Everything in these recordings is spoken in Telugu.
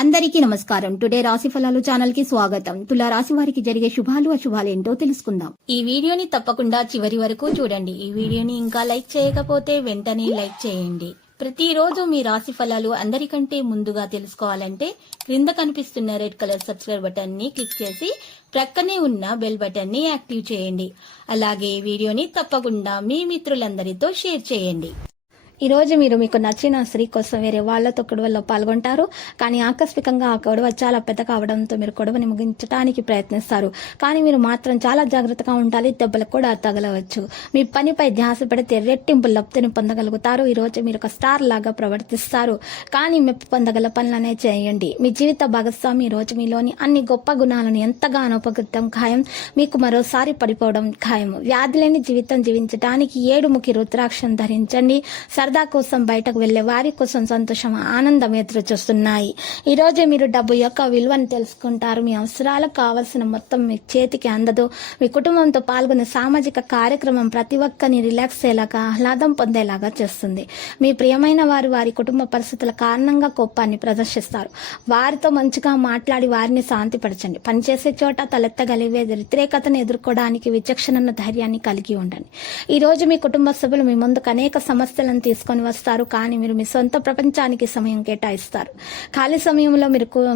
అందరికీ నమస్కారం. టుడే రాశి ఫలాలు ఛానల్ కి స్వాగతం. తులా రాశి వారికి జరిగే శుభాలు అశుభాలు ఏంటో తెలుసుకుందాం. ఈ వీడియోని తప్పకుండా చివరి వరకు చూడండి. ఈ వీడియోని ఇంకా లైక్ చేయకపోతే వెంటనే లైక్ చేయండి. ప్రతిరోజు మీ రాశి ఫలాలు అందరికంటే ముందుగా తెలుసుకోవాలంటే క్రింద కనిపిస్తున్న రెడ్ కలర్ సబ్స్క్రైబ్ బటన్ ని క్లిక్ చేసి ప్రక్కనే ఉన్న బెల్ బటన్ ని యాక్టివ్ చేయండి. అలాగే ఈ వీడియోని తప్పకుండా మీ మిత్రులందరితో షేర్ చేయండి. ఈ రోజు మీరు మీకు నచ్చిన స్త్రీ కోసం వేరే వాళ్లతో గొడవల్లో పాల్గొంటారు. కానీ ఆకస్మికంగా ఆ గొడవ చాలా పెద్ద కావడంతో మీరు గొడవని ముగించడానికి ప్రయత్నిస్తారు. కానీ మీరు మాత్రం చాలా జాగ్రత్తగా ఉండాలి. దెబ్బలు కూడా తగలవచ్చు. మీ పనిపై ధ్యాస పెడితే రెట్టింపు లబ్ధిని పొందగలుగుతారు. ఈ రోజు మీరు ఒక స్టార్ లాగా ప్రవర్తిస్తారు. కానీ మెప్పు పొందగల పనులనే చేయండి. మీ జీవిత భాగస్వామి ఈ రోజు మీలోని అన్ని గొప్ప గుణాలను ఎంతగానో పొగడటం ఖాయం. మీకు మరోసారి పడిపోవడం ఖాయం. వ్యాధి లేని జీవితం జీవించడానికి 7 ముఖి రుద్రాక్షం ధరించండి. సరదా కోసం బయటకు వెళ్లే వారి కోసం సంతోషం ఆనందం ఎదురు చూస్తున్నాయి. ఈ రోజే మీరు డబ్బు యొక్క విలువను తెలుసుకుంటారు. మీ అవసరాలకు కావలసిన మొత్తం మీ చేతికి అందదు. మీ కుటుంబంతో పాల్గొనే సామాజిక కార్యక్రమం ప్రతి ఒక్కరిని రిలాక్స్ అయ్యేలాగా ఆహ్లాదం పొందేలాగా చేస్తుంది. మీ ప్రియమైన వారు వారి కుటుంబ పరిస్థితుల కారణంగా కోపాన్ని ప్రదర్శిస్తారు. వారితో మంచిగా మాట్లాడి వారిని శాంతిపరచండి. పనిచేసే చోట తలెత్తగలిగే వ్యతిరేకతను ఎదుర్కోవడానికి విచక్షణ ధైర్యాన్ని కలిగి ఉండండి. ఈ రోజు మీ కుటుంబ సభ్యులు మీ ముందుకు అనేక సమస్యలను తీసుకొని వస్తారు. కానీ మీరు మీ సొంత ప్రపంచానికి సమయం కేటాయిస్తారు. ఖాళీ సమయంలో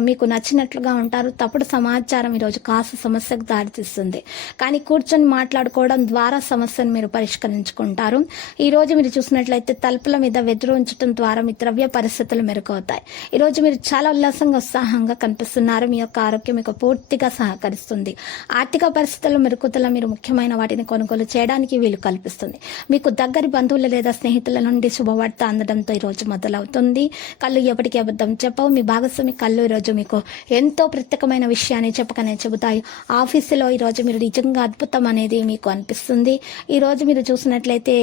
మీకు నచ్చినట్లుగా ఉంటారు. తప్పుడు సమాచారం ఈరోజు కాస్త సమస్యకు దారితీస్తుంది. కానీ కూర్చొని మాట్లాడుకోవడం ద్వారా సమస్యను మీరు పరిష్కరించుకుంటారు. ఈ రోజు మీరు చూసినట్లయితే తలుపుల మీద వెదురు ఉంచడం ద్వారా మీ ద్రవ్య పరిస్థితులు మెరుగవుతాయి. ఈ రోజు మీరు చాలా ఉల్లాసంగా ఉత్సాహంగా కనిపిస్తున్నారు. మీ యొక్క ఆరోగ్యం మీకు పూర్తిగా సహకరిస్తుంది. ఆర్థిక పరిస్థితుల మెరుగుదల మీరు ముఖ్యమైన వాటిని కొనుగోలు చేయడానికి వీలు కల్పిస్తుంది. మీకు దగ్గరి బంధువులు లేదా స్నేహితుల నుండి శుభవార్త అందడంతో ఈరోజు మొదలవుతుంది. కళ్ళు ఎప్పటికీ అబద్ధం చెప్పవు. మీ భాగస్వామి కళ్ళు ఈరోజు మీకు ఎంతో ప్రత్యేకమైన విషయాన్ని చెప్పకనే చెబుతాయి. ఆఫీసులో ఈరోజు మీరు నిజంగా అద్భుతం అనేది మీకు అనిపిస్తుంది. ఈరోజు మీరు చూసినట్లయితే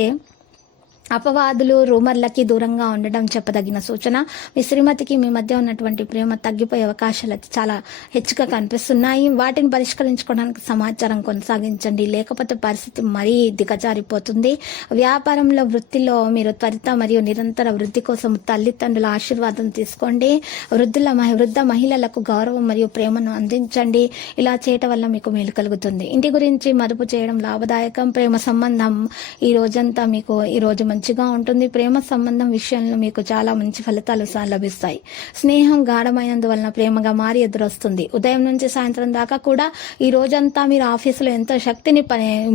అపవాదులు రూమర్లకి దూరంగా ఉండడం చెప్పదగిన సూచన. మీ శ్రీమతికి మీ మధ్య ఉన్నటువంటి ప్రేమ తగ్గిపోయే అవకాశాలు చాలా హెచ్చుగా కనిపిస్తున్నాయి. వాటిని పరిష్కరించుకోవడానికి సమాచారం కొనసాగించండి. లేకపోతే పరిస్థితి మరీ దిగజారిపోతుంది. వ్యాపారంలో వృత్తిలో మీరు త్వరిత మరియు నిరంతర వృద్ధి కోసం తల్లిదండ్రుల ఆశీర్వాదం తీసుకోండి. వృద్ధ మహిళలకు గౌరవం మరియు ప్రేమను అందించండి. ఇలా చేయటం వల్ల మీకు మేలు కలుగుతుంది. ఇంటి గురించి మదుపు చేయడం లాభదాయకం. ప్రేమ సంబంధం ఈ రోజంతా మీకు ఈ రోజు మంచిగా ఉంటుంది. ప్రేమ సంబంధం విషయంలో మీకు చాలా మంచి ఫలితాలు లభిస్తాయి. స్నేహం గాఢమైనందువలన ప్రేమగా మారి ఎదురొస్తుంది. ఉదయం నుంచి సాయంత్రం దాకా కూడా ఈ రోజంతా మీరు ఆఫీసులో ఎంతో శక్తిని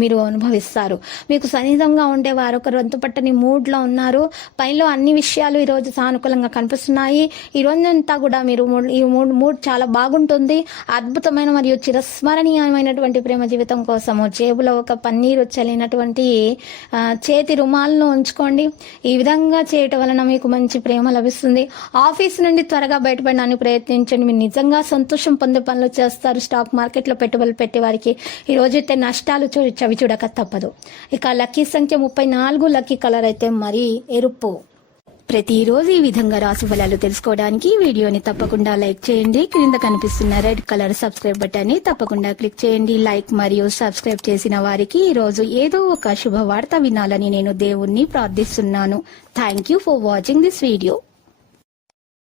మీరు అనుభవిస్తారు. మీకు సన్నిహితంగా ఉండే వారు ఒకరు అంతుపట్టని మూడ్ లో ఉన్నారు. పనిలో అన్ని విషయాలు ఈ రోజు సానుకూలంగా కనిపిస్తున్నాయి. ఈ రోజంతా కూడా మీరు ఈ మూడ్ చాలా బాగుంటుంది. అద్భుతమైన మరియు చిరస్మరణీయమైనటువంటి ప్రేమ జీవితం కోసము జేబులో ఒక పన్నీరు చల్లినటువంటి చేతి రుమాలను ఉంచుకోండి. ఈ విధంగా చేయటం వలన మీకు మంచి ప్రేమ లభిస్తుంది. ఆఫీస్ నుండి త్వరగా బయటపడడానికి ప్రయత్నించండి. మీరు నిజంగా సంతోషం పొందే పనులు చేస్తారు. స్టాక్ మార్కెట్ లో పెట్టుబడులు పెట్టే వారికి ఈ రోజు అయితే నష్టాలు చవి చూడక తప్పదు. ఇక లక్కీ సంఖ్య 34. లక్కీ కలర్ అయితే మరి ఎరుపు. ప్రతిరోజు ఈ విధంగా రాశి ఫలాలు తెలుసుకోవడానికి వీడియోని తప్పకుండా లైక్ చేయండి. క్రింద కనిపిస్తున్న రెడ్ కలర్ సబ్స్క్రైబ్ బటన్ ని తప్పకుండా క్లిక్ చేయండి. లైక్ మరియు సబ్స్క్రైబ్ చేసిన వారికి ఈ రోజు ఏదో ఒక శుభవార్త వినాలని నేను దేవుణ్ణి ప్రార్థిస్తున్నాను. Thank you for watching this video.